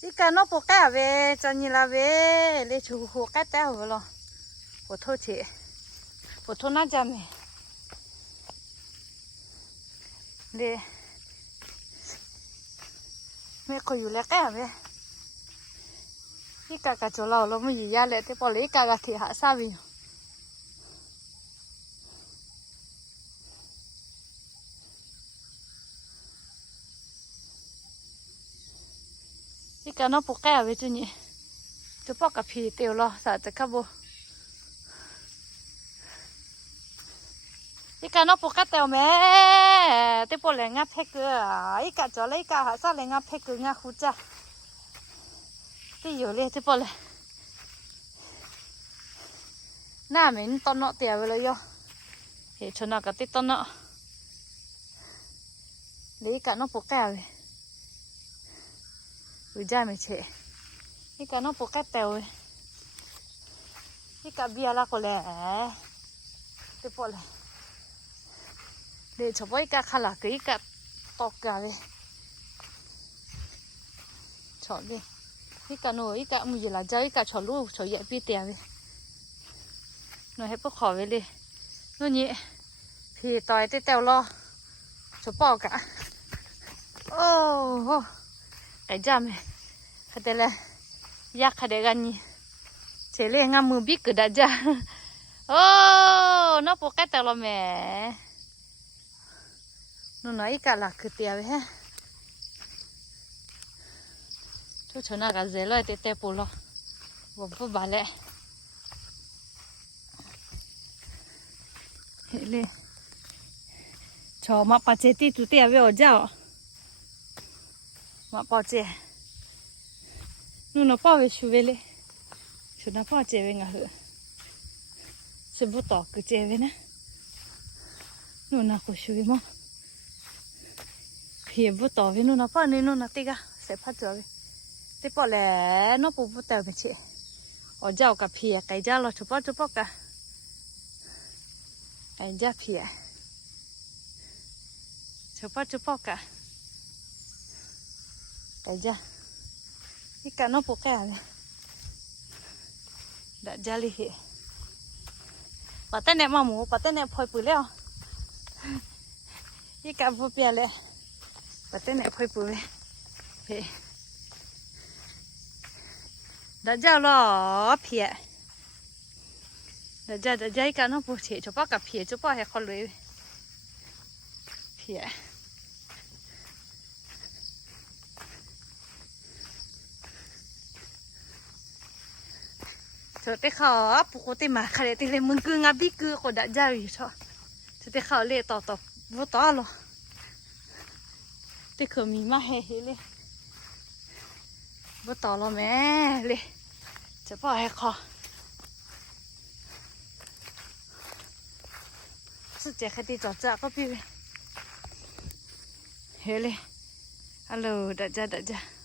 你干哪不干呗？喂，找你了呗？你就活干干活了？我偷钱，我偷那家的？你，没看有哪个呗？你刚刚走老了，没注意啊？你再跑你刚刚停下啥没有？ี่กนอปกแก้วไว้จุนี่จะปอกกับผีเตียวรอสาจะขับบอี่กันนปกกเตียวแม่ตปลงงาเพกเออีกันจอเลยกหาซาเลงงาเพกงาหูจ้ะที่อยู่เลยตปลน้าเหม็นต้นนอเตียวเลยย่อเหตุนอกับติต้นนอหรือกันนปกแก้วเลยุจ้าไม่เชนี่กันน้ปกแต่วนี่กับเบียร์ละก็แล้วตีปอลเดี๋ยวชอบไอ้กับขลากี้กับตอกกันเลยชอบดลยนี่กันโน่อ้กับมือยละจ้าอ้กับชอบลูกชอบแย่ปีเตียเลยหนูให้พวกขอไปเลยนู่นนี่ พี่ต่อยตีเตาล้อชอบปอกกันโอ้ jame katela yaka de gani chele nga mubi kudaja oh no po kata lo me no no ikala kutia be cho chona gazelo te te pulo bo bo bale hele cho ma pacheti tu te ave o jao มาปอเจนูนป้าเวชูเวเลยชูนป้าเจเวงอะเหรอสบุตอกเจเวนะนูนก็ชูเวมอ้งเพีบุตอเวนูนป้าเนี่นูนติกาเสพัดจวเวติปอแหล่นปูบุตเอเวเชออเจ้ากับพียไก่จ้าเราชุปอชุปอกะไกเจ้าพียชุปอชุปอกะ a j a Ikan o pukai. Dak jali h e Paten e mamu, paten e p o i pu leo. Ikan pu pia le. Paten e p o i pu le. He. Dak jao lo pia. Dak ja dak ja ikan o pu che chopa ka pia chopa he k o l le. Pia. สุดทเขาปกติมาขนาดที่เลมึงกึงอบพี่กคนดจ้าอยู่ชอสุดทเขาเลต่อต่อวต่อลรอเขามีมาเฮเลยวต่อลอแม่เลยจะปล่อยให้เขาสุดเจ้าคดีจอดจาก็พี่เฮเลยฮัลโหลด่าจ้าด่จา